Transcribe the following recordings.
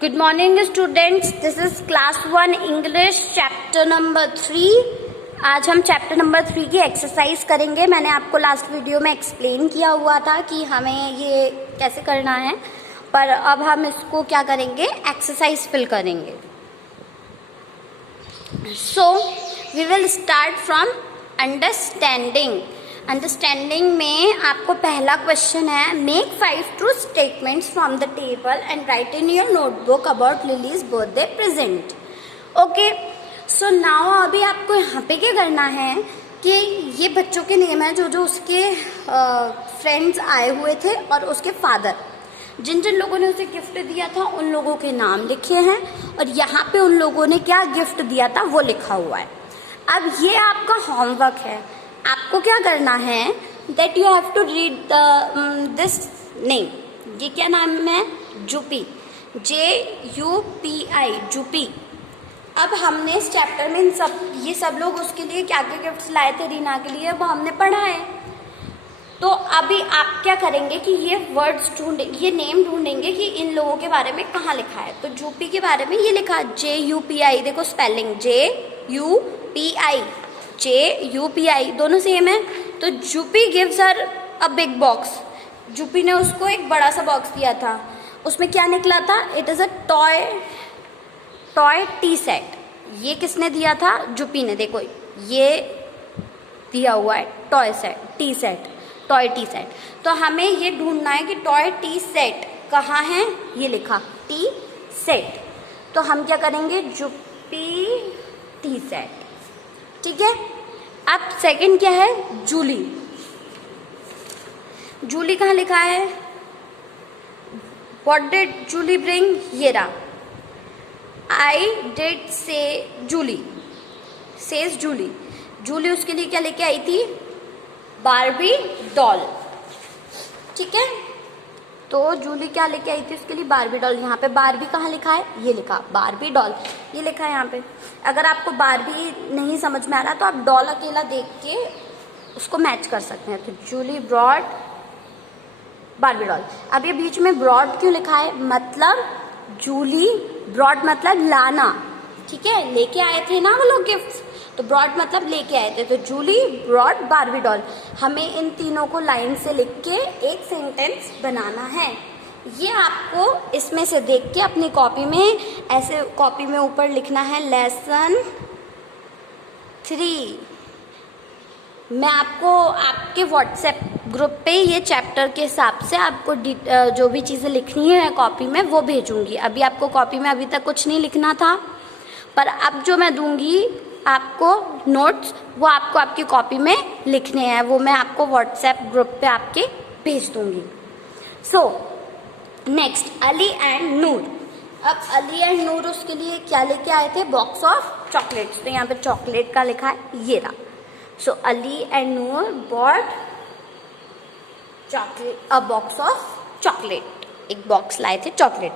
Good morning students, this is class 1 English chapter number 3। आज हम chapter number 3 की exercise करेंगे। मैंने आपको लास्ट वीडियो में एक्सप्लेन किया हुआ था कि हमें ये कैसे करना है, पर अब हम इसको क्या करेंगे, एक्सरसाइज फिल करेंगे। So we will start from understanding. Understanding में आपको पहला क्वेश्चन है, make 5 true statements from the table and write in your notebook about Lily's birthday present. Okay, so now अभी आपको यहाँ पे क्या करना है कि ये बच्चों के नेम है जो उसके फ्रेंड्स आए हुए थे और उसके फादर, जिन जिन लोगों ने उसे गिफ्ट दिया था उन लोगों के नाम लिखे हैं और यहाँ पे उन लोगों ने क्या गिफ्ट दिया था वो लिखा हुआ है। अब ये आपका होमवर्क है, आपको क्या करना है, that you have to read this name. ये क्या नाम है, जूपी, JUPI, जूपी। अब हमने इस चैप्टर में ये सब लोग उसके लिए क्या क्या गिफ्ट्स लाए थे रीना के लिए, वो हमने पढ़ा है। तो अभी आप क्या करेंगे कि ये वर्ड्स ये नेम ढूंढेंगे कि इन लोगों के बारे में कहाँ लिखा है। तो जूपी के बारे में ये लिखा JUPI, देखो स्पेलिंग JUPI दोनों सेम है। तो Zupee gives her a big box, Zupee ने उसको एक बड़ा सा बॉक्स दिया था, उसमें क्या निकला था, it is a toy T set. ये किसने दिया था, जूपी ने। देखो ये दिया हुआ है टॉय टी सेट। तो हमें ये ढूंढना है कि टॉय टी सेट कहाँ है, ये लिखा टी सेट। तो हम क्या करेंगे, जूपी टी सेट, ठीक है। अब सेकंड क्या है, जूली कहाँ लिखा है, व्हाट डिड जूली ब्रिंग, ये रहा, आई डिड से जूली, सेज जूली उसके लिए क्या लेके आई थी, बारबी डॉल, ठीक है। तो जूली क्या लेके आई थी उसके लिए, बारबी डॉल। यहाँ पे बारबी कहाँ लिखा है, ये लिखा बारबी डॉल, ये लिखा है यहाँ पे। अगर आपको बारबी नहीं समझ में आ रहा तो आप डॉल अकेला देख के उसको मैच कर सकते हैं। तो जूली ब्रॉड बारबी डॉल। अब ये बीच में ब्रॉड क्यों लिखा है, मतलब जूली ब्रॉड मतलब लाना, ठीक है, लेके आए थे ना वो लोग गिफ्ट, तो ब्रॉड मतलब लेके आए थे। तो जूली ब्रॉड बारबी डॉल। हमें इन तीनों को लाइन से लिख के एक सेंटेंस बनाना है। ये आपको इसमें से देख के अपनी कॉपी में, ऐसे कॉपी में ऊपर लिखना है लेसन 3। मैं आपको आपके व्हाट्सएप ग्रुप पे ये चैप्टर के हिसाब से आपको जो भी चीज़ें लिखनी है कॉपी में वो भेजूंगी। अभी आपको कॉपी में अभी तक कुछ नहीं लिखना था, पर अब जो मैं दूंगी आपको नोट्स, वो आपको आपकी कॉपी में लिखने हैं, वो मैं आपको व्हाट्सएप ग्रुप पे आपके भेज दूंगी। सो नेक्स्ट, अली एंड नूर। अब अली एंड नूर उसके लिए क्या लेके आए थे, बॉक्स ऑफ चॉकलेट्स। तो यहाँ पे चॉकलेट का लिखा है, ये रहा। So Ali and Noor bought chocolate, a box of chocolate, एक बॉक्स लाए थे चॉकलेट।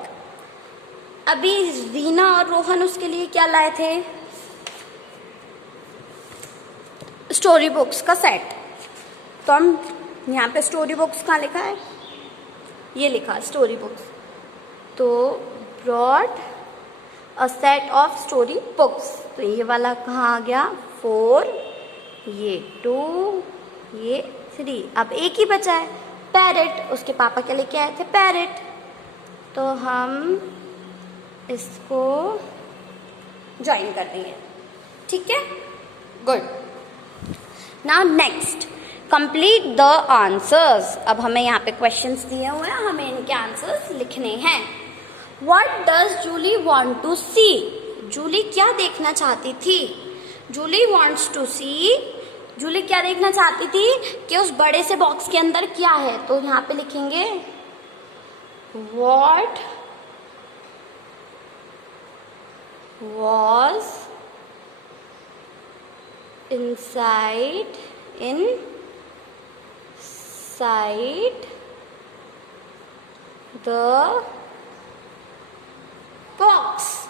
अभी रीना और रोहन उसके लिए क्या लाए थे, स्टोरी बुक्स का सेट। तो हम यहाँ पे स्टोरी बुक्स कहाँ लिखा है, ये लिखा स्टोरी बुक्स। तो broad a set of story books. तो ये वाला कहाँ आ गया, 4, ये 2, ये 3। अब एक ही बचा है, पैरेट। उसके पापा क्या लेके आए थे, पैरेट। तो हम इसको ज्वाइन कर देंगे, ठीक है, good. Now next, complete the answers. अब हमें यहाँ पे क्वेश्चंस दिए हुए हैं, हमें इनके आंसर्स लिखने हैं। What does Julie want to see, Julie क्या देखना चाहती थी, Julie wants to see, Julie क्या देखना चाहती थी कि उस बड़े से बॉक्स के अंदर क्या है। तो यहाँ पे लिखेंगे what was inside the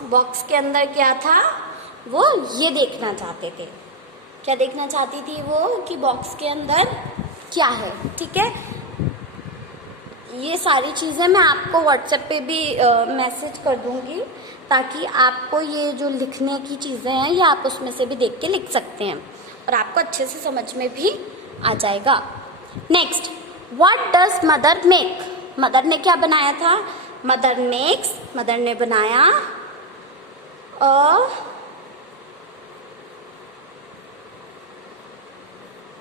box के अंदर क्या था, वो ये देखना चाहते थे। क्या देखना चाहती थी वो, कि बॉक्स के अंदर क्या है, ठीक है। ये सारी चीज़ें मैं आपको व्हाट्सएप पे भी मैसेज कर दूंगी, ताकि आपको ये जो लिखने की चीज़ें हैं ये आप उसमें से भी देख के लिख सकते हैं और आपको अच्छे से समझ में भी आ जाएगा। Next, what does mother make? Mother ने क्या बनाया था? मदर मेक्स, मदर ने बनाया अ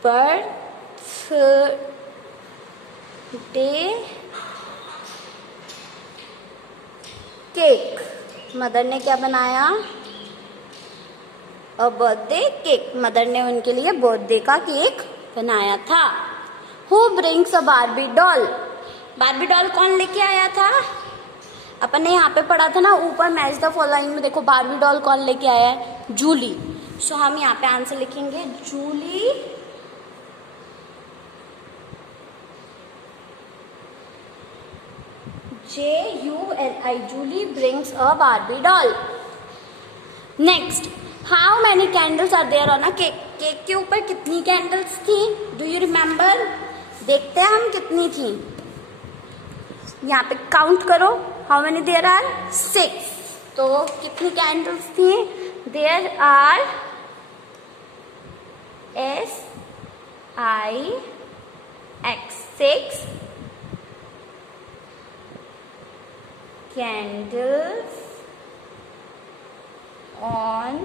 बर्थडे केक। मदर ने क्या बनाया? A birthday cake. मदर ने उनके लिए बर्थडे का केक बनाया था। Who brings a Barbie doll? Barbie doll कौन लेके आया था? अपन ने यहाँ पे पढ़ा था ना ऊपर, मैच द फॉलोइंग में देखो बार्बी डॉल कौन लेके आया है? जूली। सो हम यहाँ पे आंसर लिखेंगे Jully Juli, Julie brings a Barbie doll. Next, how many candles are there on a cake? Cake के ऊपर कितनी कैंडल्स थी? Do you remember? देखते हैं हम कितनी थी। यहाँ पे काउंट करो, हाउ मेनी देयर आर? 6। तो कितनी कैंडल्स थी? There are SIX candles on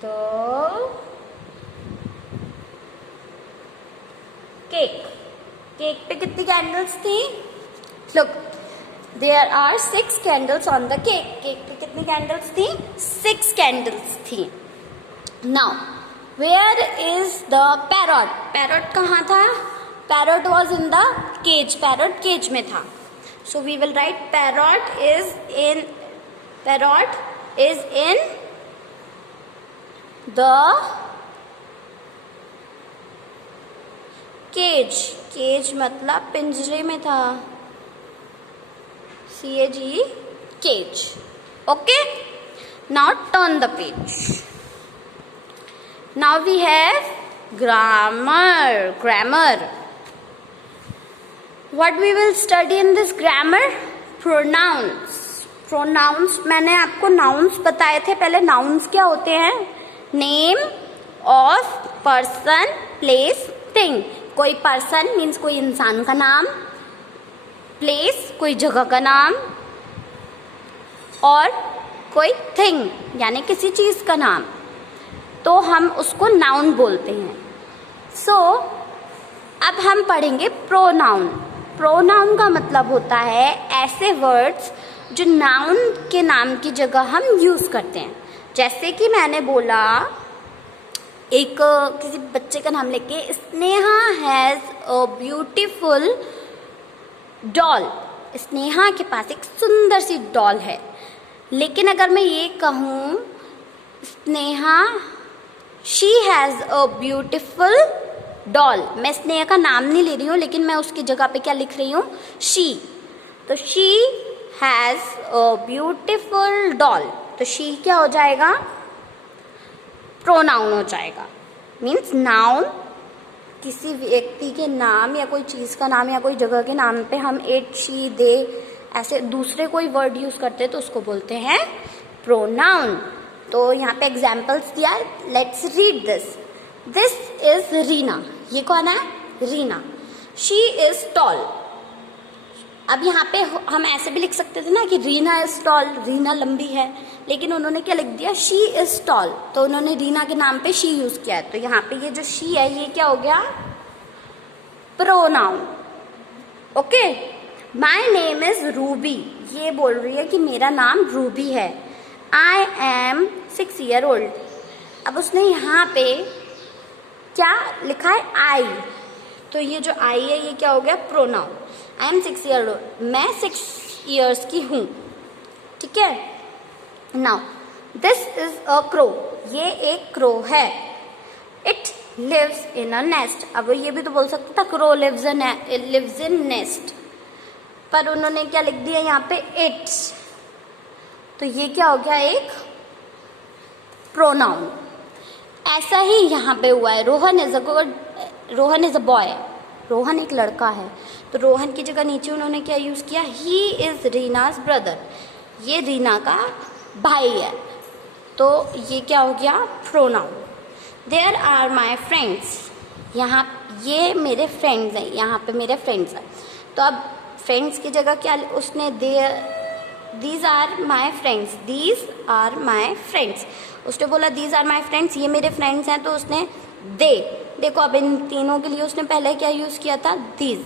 the cake. Cake पे कितनी कैंडल्स थी? Look, there are 6 candles on the cake. Cake पे कितनी कैंडल्स थी? 6 कैंडल्स थी. Now, where is the parrot? Parrot कहाँ था? Parrot was in the cage. Parrot cage में था. So we will write parrot is in the cage. Cage मतलब पिंजरे में था. CAGE, cage. Okay? Now turn the page. Now we have grammar. What we will study in this grammar? Pronouns मैंने आपको nouns बताए थे पहले. Nouns क्या होते हैं? Name of person, place, thing. कोई person means कोई इंसान का नाम, place कोई जगह का नाम, और कोई thing यानी किसी चीज का नाम, तो हम उसको noun बोलते हैं. So अब हम पढ़ेंगे pronoun. प्रोनाउन का मतलब होता है ऐसे वर्ड्स जो नाउन के नाम की जगह हम यूज करते हैं. जैसे कि मैंने बोला, एक किसी बच्चे का नाम लेके, Sneha has a beautiful doll. Sneha के पास एक सुंदर सी डॉल है. लेकिन अगर मैं ये कहूँ Sneha she has a beautiful doll, मैं स्नेहा का नाम नहीं ले रही हूँ, लेकिन मैं उसकी जगह पे क्या लिख रही हूँ? शी. तो she has a beautiful doll. तो शी क्या हो जाएगा? प्रोनाउन हो जाएगा. मीन्स नाउन किसी व्यक्ति के नाम या कोई चीज़ का नाम या कोई जगह के नाम पे हम इट, शी, दे ऐसे दूसरे कोई वर्ड यूज करते हैं तो उसको बोलते हैं प्रोनाउन. तो यहाँ पे एग्जाम्पल्स दिया. Let's read this. This is Reena. ये कौन है? रीना. She is tall. अब यहाँ पे हम ऐसे भी लिख सकते थे ना कि रीना इज टॉल, रीना लंबी है, लेकिन उन्होंने क्या लिख दिया? She is toll. तो उन्होंने रीना के नाम पे शी यूज किया है. तो यहाँ पे ये जो शी है ये क्या हो गया? Pronoun. Okay. My name is Ruby. ये बोल रही है कि मेरा नाम रूबी है. I M 6 years old. अब उसने यहाँ पे क्या लिखा है? आई. तो ये जो आई है ये क्या हो गया? Pronoun. I am 6 years old. मैं 6 years की हूँ. ठीक है. Now this is a crow. ये एक क्रो है. It lives in a nest. अब ये भी तो बोल सकता था क्रो लिव्स इन नेस्ट, पर उन्होंने क्या लिख दिया यहाँ पे? इट्स. तो ये क्या हो गया? एक प्रोनाउन. ऐसा ही यहाँ पे हुआ है. Rohan is a boy. Rohan एक लड़का है, तो रोहन की जगह नीचे उन्होंने क्या यूज़ किया, ही इज़ रीनाज ब्रदर, ये रीना का भाई है, तो ये क्या हो गया, pronoun. There are my friends, यहाँ ये मेरे फ्रेंड्स हैं, यहाँ पे मेरे फ्रेंड्स हैं, तो अब फ्रेंड्स की जगह क्या उसने these are my friends, these are my friends, उसने बोला दीज आर माई फ्रेंड्स, ये मेरे फ्रेंड्स हैं, तो उसने दे, देखो अब इन तीनों के लिए उसने पहले क्या यूज़ किया था, दीज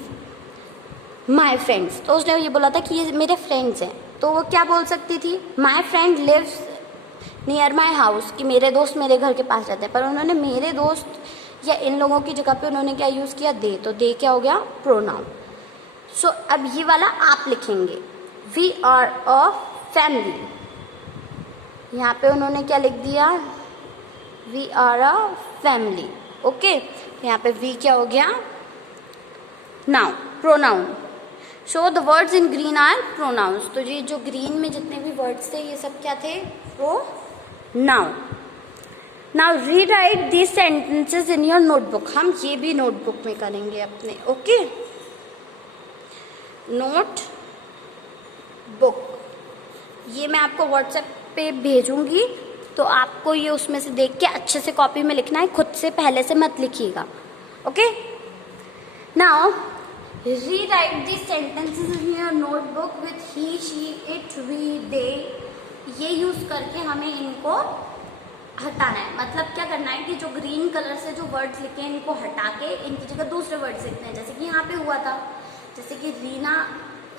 माई फ्रेंड्स, तो उसने ये बोला था कि ये मेरे फ्रेंड्स हैं, तो वो क्या बोल सकती थी, my friend lives near my house, कि मेरे दोस्त मेरे घर के पास रहते हैं, पर उन्होंने मेरे दोस्त या इन लोगों की जगह पे उन्होंने क्या यूज़ किया, दे, तो दे क्या हो गया, प्रोनाउन। सो अब ये वाला आप लिखेंगे, वी आर अ फैमिली, यहाँ पे उन्होंने क्या लिख दिया, we are a family, okay, यहाँ पे वी क्या हो गया, noun, pronoun. So the words in green are pronouns, तो ये जो ग्रीन में जितने भी वर्ड्स थे ये सब क्या थे, pronoun. Now rewrite these sentences in your notebook, हम ये भी नोटबुक में करेंगे अपने, ओके, नोट बुक, ये मैं आपको व्हाट्सएप पे भेजूंगी, तो आपको ये उसमें से देख के अच्छे से कॉपी में लिखना है, खुद से पहले से मत लिखिएगा, okay. Now rewrite the sentences in your notebook with he, she, it, we, they, ये यूज करके हमें इनको हटाना है, मतलब क्या करना है कि जो ग्रीन कलर से जो वर्ड्स लिखे हैं इनको हटा के इनकी जगह दूसरे वर्ड्स लिखने हैं, जैसे कि यहाँ पे हुआ था, जैसे कि रीना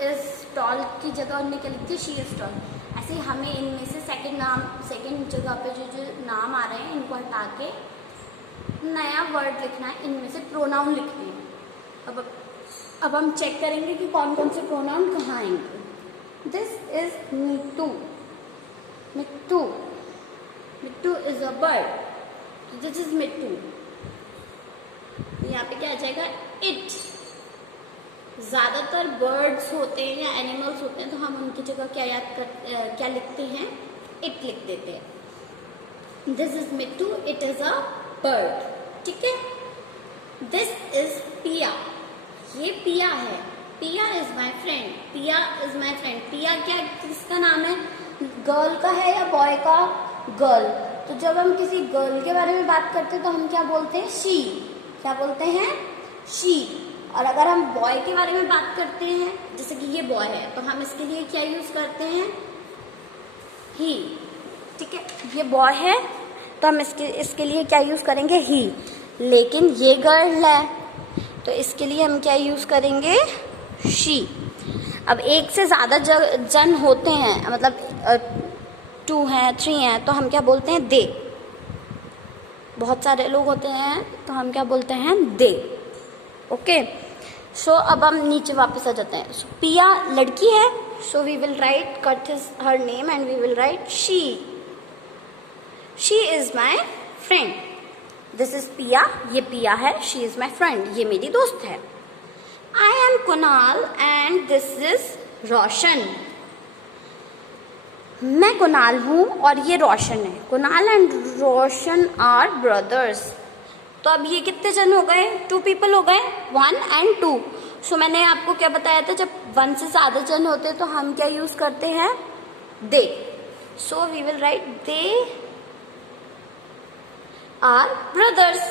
इज टॉल की जगह उनने क्या लिखी, शी इज टॉल, ऐसे ही हमें इनमें से सेकंड जगह पे जो नाम आ रहे हैं इनको हटा के नया वर्ड लिखना है, इनमें से प्रोनाउन लिखने हैं। अब हम चेक करेंगे कि कौन कौन से प्रोनाउन कहाँ आएंगे। This is Mittu, Mittu, Mittu is a bird, this is Mittu, यहाँ पे क्या आ जाएगा, इट, ज्यादातर बर्ड्स होते हैं या एनिमल्स होते हैं तो हम उनकी जगह क्या लिखते हैं, इट लिख देते हैं। This is Mittu, it is a bird, ठीक है। दिस इज पिया, ये पिया है, पिया इज माई फ्रेंड, पिया इज माई फ्रेंड, पिया क्या किसका नाम है, गर्ल का है या बॉय का, गर्ल, तो जब हम किसी गर्ल के बारे में बात करते हैं तो हम क्या बोलते हैं, शी, क्या बोलते हैं, शी। और अगर हम बॉय के बारे में बात करते हैं, जैसे कि ये बॉय है, तो हम इसके लिए क्या यूज करते हैं, ही, ठीक है, ये बॉय है तो हम इसके लिए क्या यूज करेंगे, ही, लेकिन ये गर्ल है तो इसके लिए हम क्या यूज करेंगे, शी। अब एक से ज्यादा जन होते हैं, मतलब 2 हैं 3 हैं, तो हम क्या बोलते हैं, दे, बहुत सारे लोग होते हैं तो हम क्या बोलते हैं, दे, ओके। सो अब हम नीचे वापस आ जाते हैं। सो पिया लड़की है, so we will write cut her name and we will write she, she is my friend, this is Pia, ये पिया है, शी इज माई फ्रेंड, ये मेरी दोस्त है। I am Kunal and this is Roshan, मैं कुणाल हूँ और ये रोशन है, Kunal and Roshan are brothers. तो अब ये कितने जन हो गए, 2 पीपल हो गए, 1 and 2। सो मैंने आपको क्या बताया था, जब 1 से ज्यादा जन होते तो हम क्या यूज करते हैं, they. So we will write they are brothers,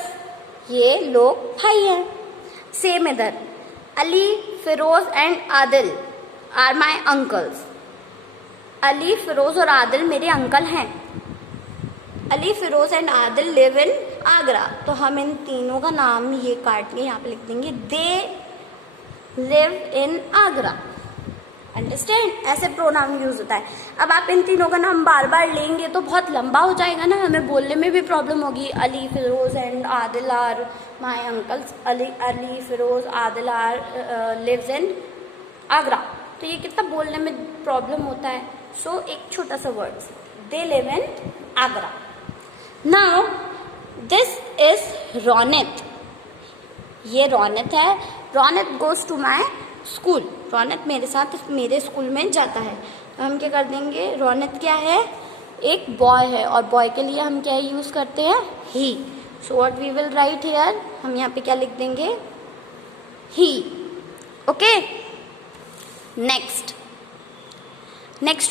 ये लोग भाई हैं। सेम इधर, Ali, Firoz and Adil are my uncles, Ali, Firoz और आदिल मेरे अंकल हैं। Ali, Firoz and Adil live in Agra, तो हम इन तीनों का नाम ये काट के यहाँ पे लिख देंगे, दे लिव इन आगरा, अंडरस्टैंड, ऐसे प्रोनाउन यूज होता है। अब आप इन तीनों का नाम बार बार लेंगे तो बहुत लंबा हो जाएगा ना, हमें बोलने में भी प्रॉब्लम होगी। Ali, Firoz and Adil are my uncles, Ali, Firoz, Adil are lives in Agra, तो ये कितना बोलने में प्रॉब्लम होता है। सो एक छोटा सा word, they live in Agra. Now this is Raunak, ये रौनक है, Raunak goes to my school, Raunak मेरे साथ मेरे स्कूल में जाता है। तो हम क्या कर देंगे, रौनक क्या है, एक बॉय है और बॉय के लिए हम क्या यूज करते हैं, he. So what we will write here, हम यहाँ पे क्या लिख देंगे, he. Okay, next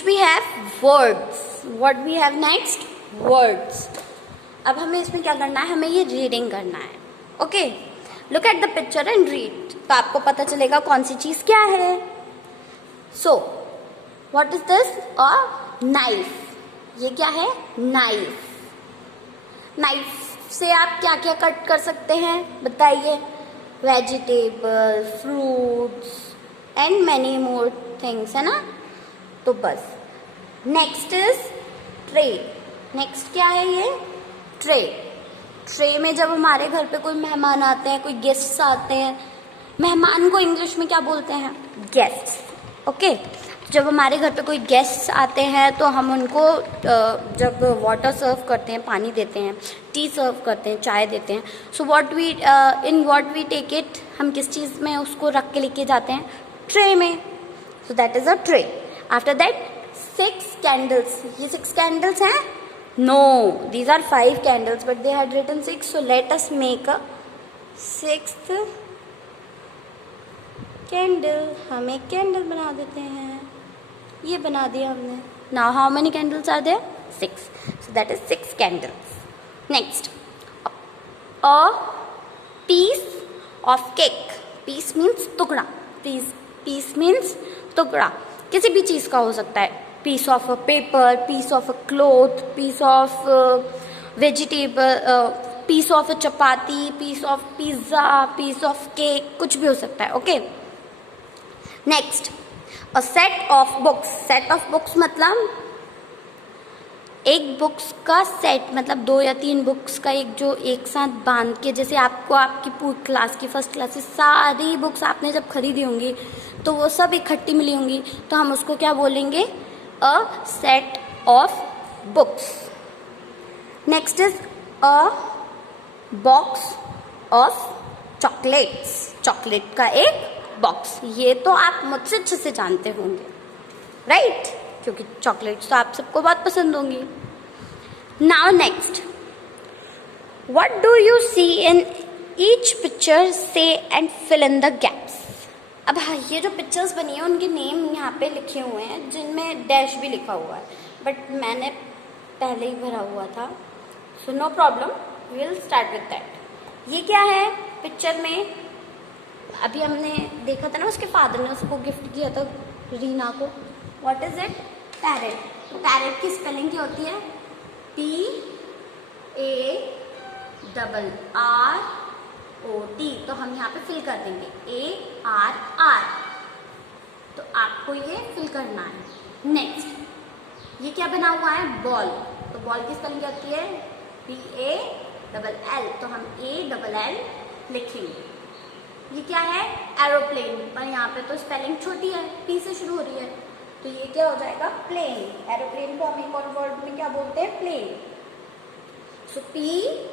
we have words. What we have next? Words. अब हमें इसमें क्या करना है, हमें ये रीडिंग करना है. Okay, look at the picture and read. तो आपको पता चलेगा कौन सी चीज क्या है. So what is this? A knife. ये क्या है? नाइफ. नाइफ से आप क्या क्या कट कर सकते हैं बताइए? Vegetable, fruits and many more things, है ना. तो बस. Next is tray. नेक्स्ट क्या है? ये ट्रे. ट्रे में जब हमारे घर पे कोई मेहमान आते हैं, कोई गेस्ट्स आते हैं, मेहमान को इंग्लिश में क्या बोलते हैं? गेस्ट्स. ओके, जब हमारे घर पे कोई गेस्ट्स आते हैं तो हम उनको जब वाटर सर्व करते हैं, पानी देते हैं, टी सर्व करते हैं, चाय देते हैं. So what we take it, हम किस चीज़ में उसको रख के लेके जाते हैं? ट्रे में. So that is a tray. After that 6 candles. ये 6 कैंडल्स हैं? No, these are 5 candles but they had written 6. So let us make a 6th candle. हम एक कैंडल बना देते हैं. ये बना दिया हमने. Now how many candles are there? 6. So that is 6 candles. Next, a piece of cake. Piece means टुकड़ा. पीस मीन्स टुकड़ा. किसी भी चीज का हो सकता है. Piece of a paper, piece of a cloth, piece of vegetable, piece of a chapati, piece of pizza, piece of cake, कुछ भी हो सकता है. Okay, next, a set of books. Set of books मतलब एक बुक्स का सेट, मतलब 2 या 3 बुक्स का जो एक साथ बांध के, जैसे आपको आपकी पूरी क्लास की, फर्स्ट क्लास की सारी बुक्स आपने जब खरीदी होंगी तो वो सब इकट्ठी मिली होंगी, तो हम उसको क्या बोलेंगे? अ set of books. Next is a box of chocolates. Chocolate का एक बॉक्स. ये तो आप मुझसे अच्छे से जानते होंगे, राइट? क्योंकि चॉकलेट्स तो आप सबको बहुत पसंद होंगी. Now next, what do you see in each picture, say and fill in the gaps. अब ये जो पिक्चर्स बनी है उनके नेम यहाँ पे लिखे हुए हैं, जिनमें डैश भी लिखा हुआ है, बट मैंने पहले ही भरा हुआ था. So no problem, we will start with that. ये क्या है? पिक्चर में अभी हमने देखा था ना, उसके फादर ने उसको गिफ्ट किया था, रीना को. What is it? पैरेट. तो पैरेट की स्पेलिंग क्या होती है? PARROT. तो हम यहाँ पे फिल कर देंगे ARR. तो आपको ये फिल करना है. नेक्स्ट, ये क्या बना हुआ है? बॉल. तो बॉल की स्पेलिंग क्या होती है? BALL. तो हम ALL लिखेंगे. ये क्या है? एरोप्लेन. पर यहाँ पे तो स्पेलिंग छोटी है, P से शुरू हो रही है, तो ये क्या हो जाएगा? प्लेन. एरोप्लेन को हम एक और वर्ड में क्या बोलते हैं? प्लेन. सो PLANE.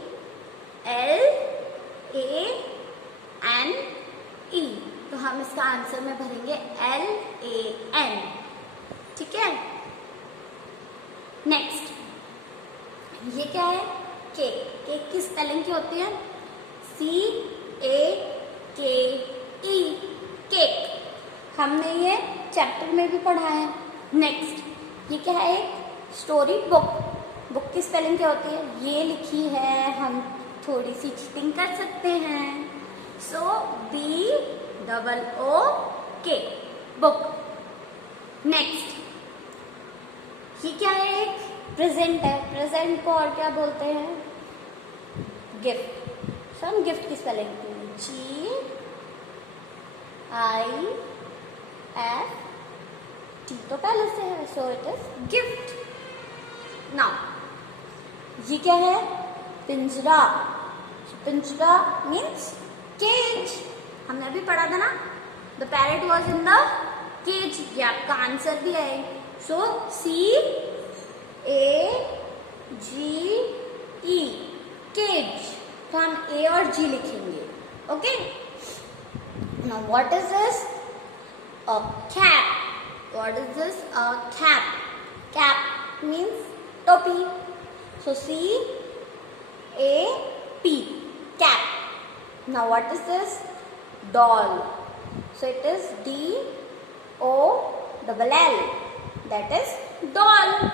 तो हम इसका आंसर में भरेंगे LAN. ठीक है. नेक्स्ट, ये क्या है? केक. केक की स्पेलिंग क्या होती है? CAKE. केक. हमने ये चैप्टर में भी पढ़ा है. नेक्स्ट, ये क्या है? एक स्टोरी बुक. बुक की स्पेलिंग क्या होती है? ये लिखी है, हम थोड़ी सी चीटिंग कर सकते हैं. सो BOOK, बुक. नेक्स्ट, ये क्या है? एक प्रेजेंट है. प्रेजेंट को और क्या बोलते हैं? गिफ्ट. सो हम गिफ्ट की स्पेलिंग GIFT. तो पहले से है, so it is gift. Now ये क्या है? पिंजरा. पिंजरा मीन्स केज. हमने अभी पढ़ा था ना, the parrot was in the cage. ये आपका आंसर भी है. So CAGE, cage. तो हम A और G लिखेंगे. Okay. Now what is this? A cap. What is this? A cap. Cap means topi. So CAP, cap. Now what is this? doll. So it is DOLL. That is doll.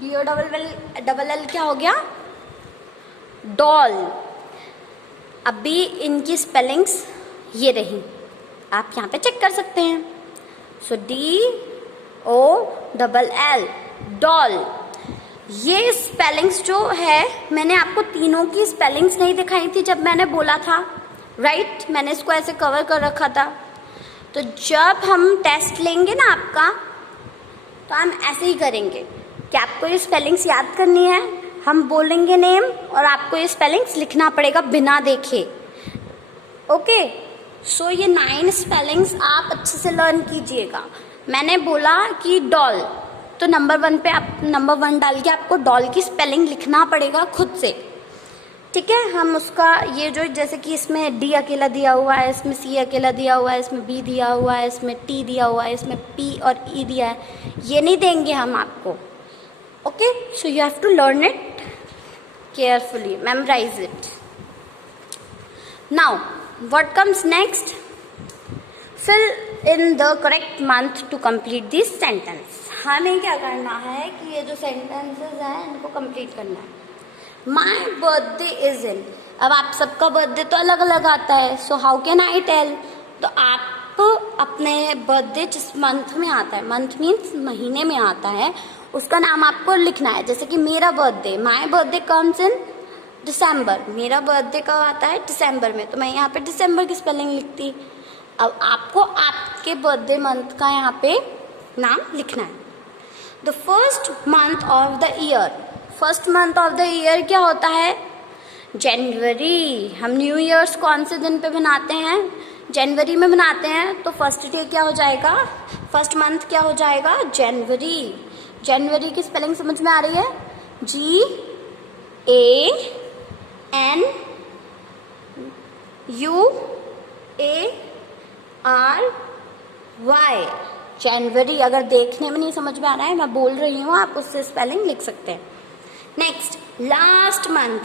DOLL क्या हो गया? Doll. अभी इनकी spellings ये रही, आप यहाँ पे चेक कर सकते हैं. सो DOLL डॉल. ये स्पेलिंग्स जो है मैंने आपको तीनों की स्पेलिंग्स नहीं दिखाई थी जब मैंने बोला था, राइट? मैंने इसको ऐसे कवर कर रखा था. तो जब हम टेस्ट लेंगे ना आपका, तो हम ऐसे ही करेंगे कि आपको ये स्पेलिंग्स याद करनी है. हम बोलेंगे नेम और आपको ये स्पेलिंग्स लिखना पड़ेगा बिना देखे. ओके, सो ये 9 स्पेलिंग्स आप अच्छे से लर्न कीजिएगा. मैंने बोला कि डॉल, तो नंबर 1 पे आप नंबर 1 डाल के आपको डॉल की स्पेलिंग लिखना पड़ेगा खुद से. ठीक है, हम उसका ये जो जैसे कि इसमें डी अकेला दिया हुआ है, इसमें सी अकेला दिया हुआ है, इसमें बी दिया हुआ है, इसमें टी दिया हुआ है, इसमें पी और ई दिया है, ये नहीं देंगे हम आपको. Okay, so you have to learn it carefully, memorise it. Now what comes next? Fill in the correct month to complete this sentence. हमें क्या करना है कि ये जो सेंटेंसेस हैं इनको कंप्लीट करना है. My birthday is in. अब आप सबका बर्थडे तो अलग अलग आता है, so how can I tell? तो आप अपने बर्थडे जिस मंथ में आता है, मंथ मीन्स महीने में आता है, उसका नाम आपको लिखना है. जैसे कि मेरा birthday, my birthday comes in December. मेरा बर्थडे कब आता है? दिसंबर में. तो मैं यहाँ पे दिसंबर की स्पेलिंग लिखती. अब आपको आपके बर्थडे मंथ का यहाँ पे नाम लिखना है. The first month of the year. First month of the year क्या होता है? जनवरी. हम न्यू ईयर्स कौन से दिन पे बनाते हैं? जनवरी में बनाते हैं. तो फर्स्ट डे क्या हो जाएगा? फर्स्ट मंथ क्या हो जाएगा? जनवरी. जनवरी की स्पेलिंग समझ में आ रही है? GANUARY. जनवरी. अगर देखने में नहीं समझ में आ रहा है, मैं बोल रही हूँ, आप उससे स्पेलिंग लिख सकते हैं. Next, last month.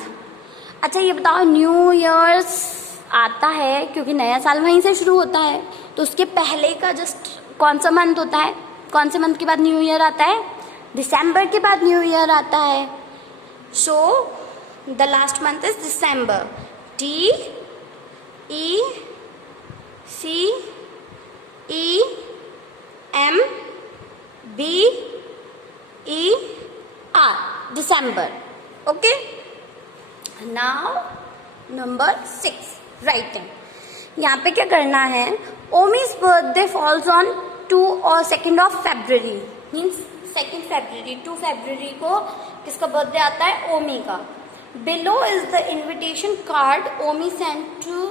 अच्छा ये बताओ, न्यू ईयर्स आता है क्योंकि नया साल वहीं से शुरू होता है, तो उसके पहले का जस्ट कौन सा मंथ होता है? कौन से मंथ के बाद न्यू ईयर आता है? दिसंबर के बाद न्यू ईयर आता है. So the last month is December. DECEMBER. December. Okay. Now number 6. Writing. यहाँ पे क्या करना है? Omi's birthday falls on 2 or 2nd of February. Means 2nd February. 2 February को किसका बर्थडे आता है? ओमी का. Below is the invitation card Omi sent to